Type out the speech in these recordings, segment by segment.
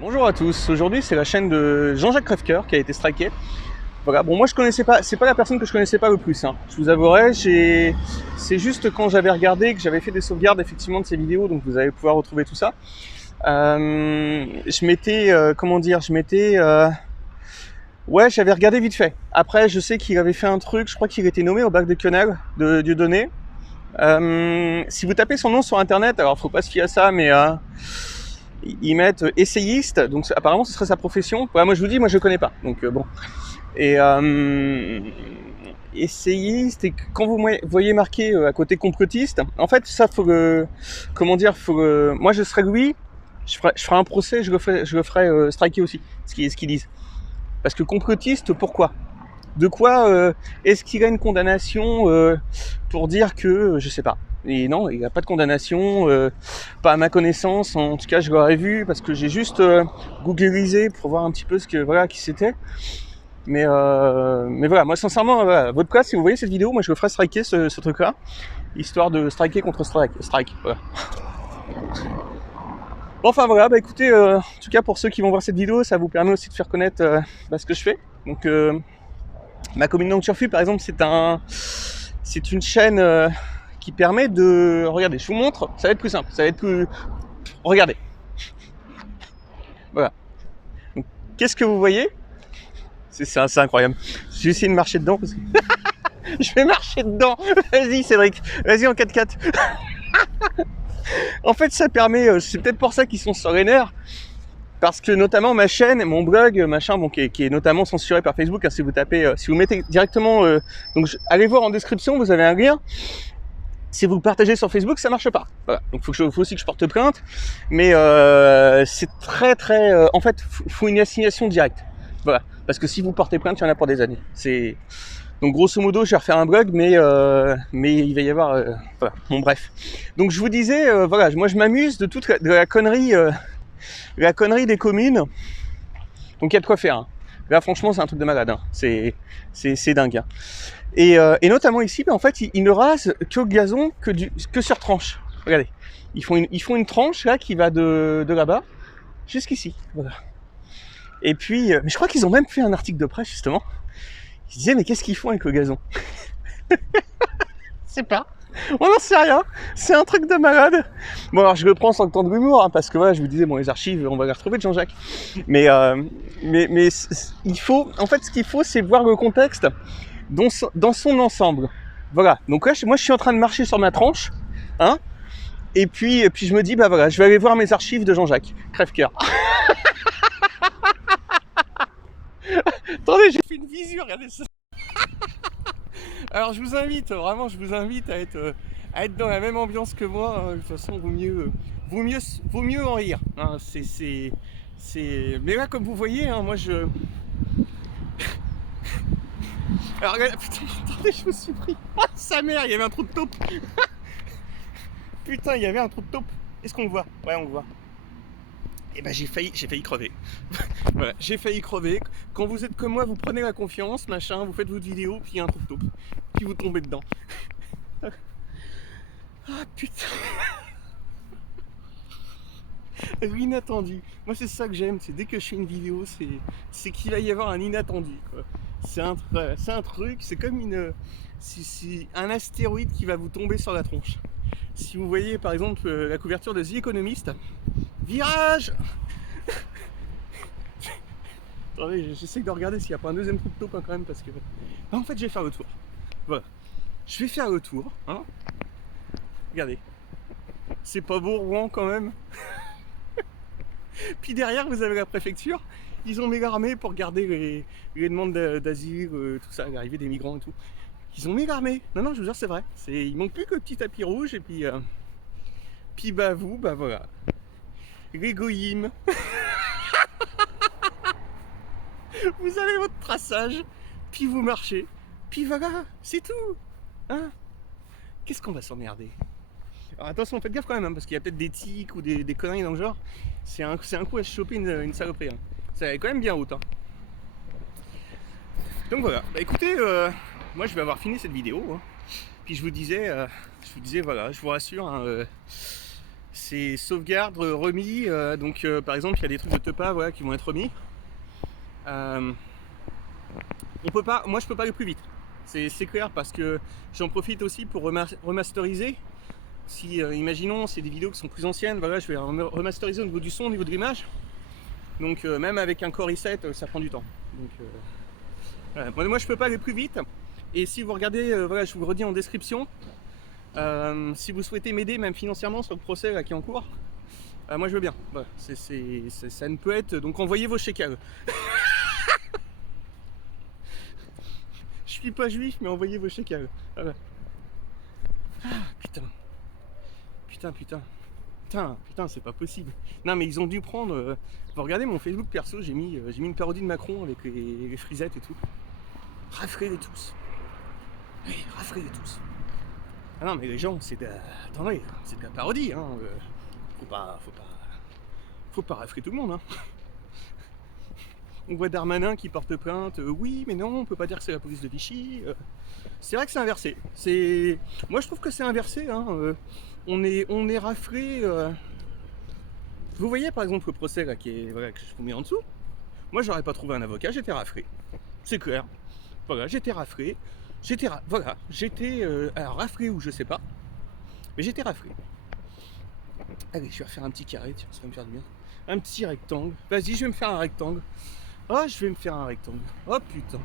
Bonjour à tous, aujourd'hui c'est la chaîne de Jean-Jacques Crèvecoeur qui a été striké. Voilà, bon moi je connaissais pas, c'est pas la personne que je connaissais pas le plus, hein. Je vous avouerai, c'est juste quand j'avais regardé que j'avais fait des sauvegardes effectivement de ces vidéos, donc vous allez pouvoir retrouver tout ça. Je m'étais, ouais, j'avais regardé vite fait. Après je sais qu'il avait fait un truc, je crois qu'il était nommé au bac de Quenelle de Dieudonné. Si vous tapez son nom sur internet, alors faut pas se fier à ça, mais ils mettent essayiste, donc apparemment ce serait sa profession. Ouais, moi je vous dis, moi je connais pas, donc bon. Et essayiste, et quand vous voyez marqué à côté complotiste, en fait ça faut moi je serais Louis, je ferais un procès, je le ferais striker aussi, ce qu'ils disent. Parce que complotiste, pourquoi ? De quoi est-ce qu'il a une condamnation pour dire que, je sais pas. Et non, il n'y a pas de condamnation, pas à ma connaissance, en tout cas je l'aurais vu, parce que j'ai juste googlisé pour voir un petit peu qui c'était. Mais voilà, moi sincèrement, à votre place, si vous voyez cette vidéo, moi je le ferais striker ce truc-là, histoire de striker contre strike, voilà. Bon, enfin voilà, bah écoutez, en tout cas pour ceux qui vont voir cette vidéo, ça vous permet aussi de faire connaître ce que je fais. Donc ma communauté Turfu, par exemple, c'est une chaîne qui permet de... Regardez, je vous montre, ça va être plus simple, ça va être plus... Regardez. Voilà. Donc, qu'est-ce que vous voyez ? C'est incroyable. Je vais essayer de marcher dedans. Parce que... je vais marcher dedans. Vas-y, Cédric. Vas-y en 4x4. En fait, ça permet... c'est peut-être pour ça qu'ils sont sur les nerfs. Parce que notamment ma chaîne, mon blog, machin, bon, qui est notamment censuré par Facebook, hein, si vous tapez, si vous mettez directement, donc allez voir en description, vous avez un lien. Si vous le partagez sur Facebook, ça marche pas. Voilà. Donc faut aussi que je porte plainte, mais c'est très, en fait, faut une assignation directe. Voilà. Parce que si vous portez plainte, il y en a pour des années. Donc grosso modo, je vais refaire un blog, mais il va y avoir, voilà. Bon bref. Donc je vous disais, voilà, moi je m'amuse de la connerie des communes. Donc il y a de quoi faire. Hein. Là franchement c'est un truc de malade. Hein. C'est dingue. Hein. Et notamment ici, en fait, ils ne rasent que gazon que sur tranche. Regardez. Ils font une tranche là qui va de là-bas jusqu'ici. Voilà. Et puis, mais je crois qu'ils ont même fait un article de presse justement. Ils disaient mais qu'est-ce qu'ils font avec le gazon ? C'est pas. On n'en sait rien, c'est un truc de malade. Bon alors je le prends sans le temps de l'humour, hein, parce que voilà, je vous disais, bon les archives, on va les retrouver de Jean-Jacques. Mais il faut, en fait ce qu'il faut c'est voir le contexte dans son ensemble. Voilà, donc là moi je suis en train de marcher sur ma tranche, hein, et puis je me dis, bah voilà, je vais aller voir mes archives de Jean-Jacques, crève-cœur. Attendez, j'ai fait une visu, regardez ça. Alors je vous invite, vraiment, à être dans la même ambiance que moi. Hein. De toute façon, vaut mieux en rire. Hein. Mais là, comme vous voyez, hein, moi je... Alors putain, attendez, je me suis pris. Ah, sa mère, il y avait un trou de taupe. Putain, il y avait un trou de taupe. Est-ce qu'on le voit ? Ouais, on le voit. Et ben j'ai failli crever. Voilà, j'ai failli crever. Quand vous êtes comme moi, vous prenez la confiance, machin, vous faites votre vidéo, puis il y a un trou de taupe. Puis vous tombez dedans. Ah putain. L'inattendu. Moi c'est ça que j'aime, c'est dès que je fais une vidéo, c'est qu'il va y avoir un inattendu, quoi. C'est un truc, c'est comme c'est un astéroïde qui va vous tomber sur la tronche. Si vous voyez par exemple la couverture de The Economist, virage. Attendez, j'essaie de regarder s'il n'y a pas un deuxième trou de taupe, hein, quand même, parce que... En fait, je vais faire le tour. Voilà. Je vais faire le tour, hein. Regardez. C'est pas beau, Rouen, quand même. Puis derrière, vous avez la préfecture. Ils ont mis l'armée pour garder les demandes d'asile, tout ça, l'arrivée des migrants et tout. Ils ont mis l'armée. Non, je vous jure, c'est vrai. Il manque plus que le petit tapis rouge, et puis... Puis bah voilà. Les goyim. Vous avez votre traçage, puis vous marchez, puis voilà, c'est tout. Hein ? Qu'est-ce qu'on va s'emmerder ? Alors attention, faites gaffe quand même, hein, parce qu'il y a peut-être des tics ou des conneries dans le genre. C'est un coup à se choper une saloperie. Hein. Ça est quand même bien haute. Hein. Donc voilà, bah écoutez, moi je vais avoir fini cette vidéo. Hein. Puis je vous disais, voilà, je vous rassure, hein, c'est sauvegarde, remis. Donc par exemple, il y a des trucs de TEPA voilà, qui vont être remis. On peut pas, moi je peux pas aller plus vite. C'est clair parce que j'en profite aussi pour remasteriser. Si, imaginons, c'est des vidéos qui sont plus anciennes, voilà, je vais remasteriser au niveau du son, au niveau de l'image. Donc même avec un core i7, ça prend du temps. Donc, voilà. Moi je peux pas aller plus vite. Et si vous regardez, voilà, je vous le redis en description, si vous souhaitez m'aider même financièrement sur le procès là, qui est en cours, moi je veux bien. Voilà. Ça ne peut être. Donc envoyez vos chèques à eux. Je suis pas juif, mais envoyez vos chèques à eux. Voilà. Ah, putain. Putain, c'est pas possible. Non, mais ils ont dû prendre. Vous regardez mon Facebook perso, j'ai mis une parodie de Macron avec les frisettes et tout. Rafraîchez-les tous. Oui, rafraîchez-les tous. Ah non, mais les gens, c'est de. Attendez, c'est de la parodie, hein. Faut pas rafraîcher tout le monde, hein. On voit Darmanin qui porte plainte. Oui, mais non, on peut pas dire que c'est la police de Vichy. C'est vrai que c'est inversé. Moi, je trouve que c'est inversé. Hein. On est raflé. Vous voyez, par exemple, le procès là, voilà, que je vous mets en dessous. Moi, j'aurais pas trouvé un avocat, j'étais raflé. C'est clair. Voilà, j'étais raflé. J'étais raflé ou je sais pas. Mais j'étais raflé. Allez, je vais refaire un petit carré, tiens, ça va me faire du bien. Un petit rectangle. Vas-y, je vais me faire un rectangle. Oh, je vais me faire un rectangle. Oh putain.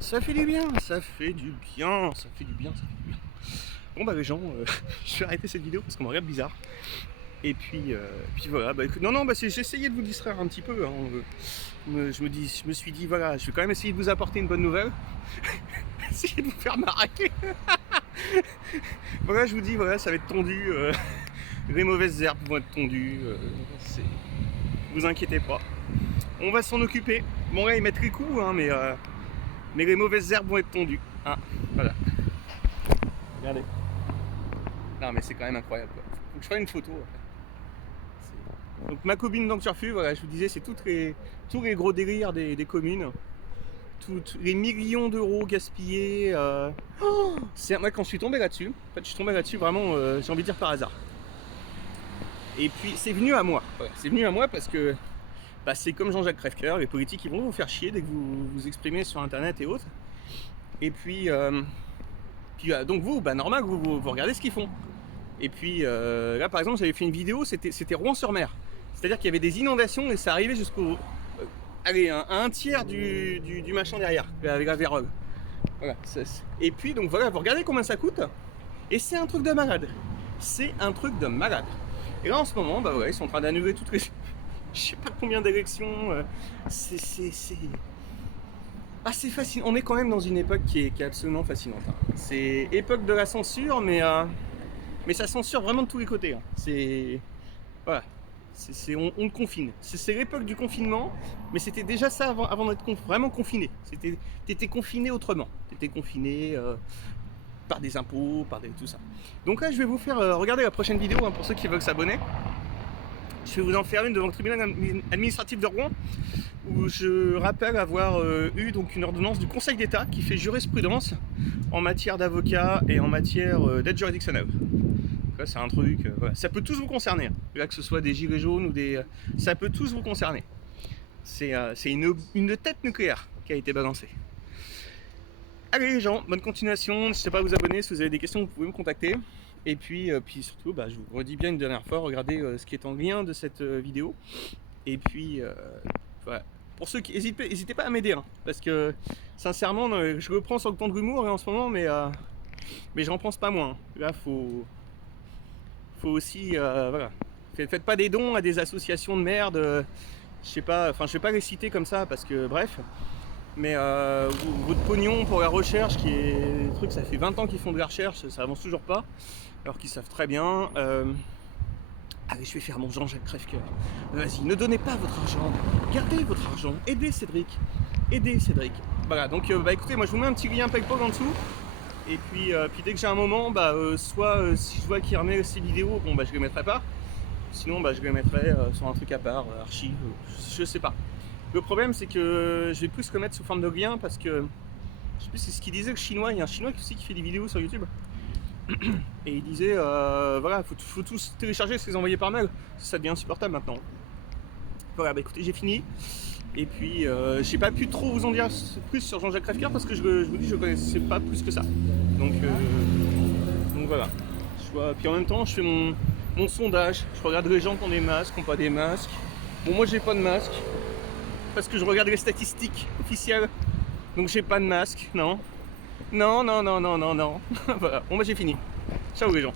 Ça fait du bien, ça fait du bien. Bon bah les gens, je vais arrêter cette vidéo parce qu'on me regarde bizarre. Et puis voilà, bah écoute, non, bah j'ai essayé de vous distraire un petit peu. Hein. Je me suis dit voilà, je vais quand même essayer de vous apporter une bonne nouvelle. Essayer de vous faire maraquer. Voilà, je vous dis, voilà, ça va être tondu. Les mauvaises herbes vont être tondues. Vous inquiétez pas. On va s'en occuper. Bon là, ils mettent les coups, hein, mais les mauvaises herbes vont être tondues. Hein, voilà. Regardez. Non mais c'est quand même incroyable. Quoi. Faut que je fasse une photo. Donc ma commune d'Anturfu, voilà, je vous disais, c'est tous les gros délires des communes. Tous les millions d'euros gaspillés. Moi quand je suis tombé là-dessus, en fait je suis tombé là-dessus vraiment, j'ai envie de dire par hasard. Et puis c'est venu à moi. Voilà, c'est venu à moi parce que bah, c'est comme Jean-Jacques Crèvecoeur, les politiques ils vont vous faire chier dès que vous vous exprimez sur internet et autres. Et puis donc vous, bah normal, vous regardez ce qu'ils font. Et puis là par exemple j'avais fait une vidéo, c'était Rouen-sur-Mer. C'est-à-dire qu'il y avait des inondations et ça arrivait jusqu'au un tiers du machin derrière, avec la vérole. Voilà. Et puis donc voilà, vous regardez combien ça coûte. Et c'est un truc de malade. C'est un truc de malade. Et là en ce moment, bah ouais, ils sont en train d'annuler toutes les. Je sais pas combien d'élections. C'est fascinant. On est quand même dans une époque qui est absolument fascinante. Hein. C'est époque de la censure, mais ça censure vraiment de tous les côtés. Hein. Voilà. On confine. C'est l'époque du confinement, mais c'était déjà ça avant d'être vraiment confiné. T'étais confiné autrement. T'étais confiné par des impôts, tout ça. Donc là, je vais vous faire regarder la prochaine vidéo hein, pour ceux qui veulent s'abonner. Je vais vous en faire une devant le tribunal administratif de Rouen, où je rappelle avoir eu donc une ordonnance du Conseil d'État qui fait jurisprudence en matière d'avocat et en matière d'aide juridictionnelle. Là, c'est un truc, voilà. Ça peut tous vous concerner. Hein. Là, que ce soit des gilets jaunes ou des, ça peut tous vous concerner. C'est une tête nucléaire qui a été balancée. Allez les gens, bonne continuation. N'hésitez pas à vous abonner. Si vous avez des questions, vous pouvez me contacter. Et puis surtout, bah, je vous redis bien une dernière fois, regardez ce qui est en lien de cette vidéo. Et puis, voilà. Pour ceux qui n'hésitez pas à m'aider, hein, parce que sincèrement, je reprends sur le ton de l'humour en ce moment, mais j'en pense pas moins. Là, faut aussi, voilà. Faites pas des dons à des associations de merde. Je sais pas, enfin, je vais pas les citer comme ça parce que, bref. Mais votre pognon pour la recherche, qui est des trucs, ça fait 20 ans qu'ils font de la recherche, ça avance toujours pas. Alors qu'ils savent très bien. Allez, je vais faire mon Jean-Jacques Crèvecoeur. Vas-y, ne donnez pas votre argent. Gardez votre argent. Aidez Cédric. Voilà, donc bah écoutez, moi je vous mets un petit lien PayPal en dessous. Et puis dès que j'ai un moment, bah soit si je vois qu'il remet ces vidéos, bon bah je les mettrai pas. Sinon bah je les mettrai sur un truc à part, archive, je sais pas. Le problème c'est que je vais plus le mettre sous forme de lien parce que je sais plus c'est ce qu'il disait le chinois, il y a un chinois aussi qui fait des vidéos sur YouTube. Et il disait, voilà, faut tous télécharger ce qu'ils envoyaient par mail. Ça devient insupportable maintenant. Voilà, bah écoutez, j'ai fini. Et puis, j'ai pas pu trop vous en dire plus sur Jean-Jacques Crèvecoeur parce que je vous dis, je connaissais pas plus que ça. Donc voilà. Puis en même temps, je fais mon sondage. Je regarde les gens qui ont des masques, qui n'ont pas des masques. Bon, moi, j'ai pas de masque parce que je regarde les statistiques officielles. Donc, j'ai pas de masque, non. Non. Voilà. Bon, bah, j'ai fini. Ciao, les gens.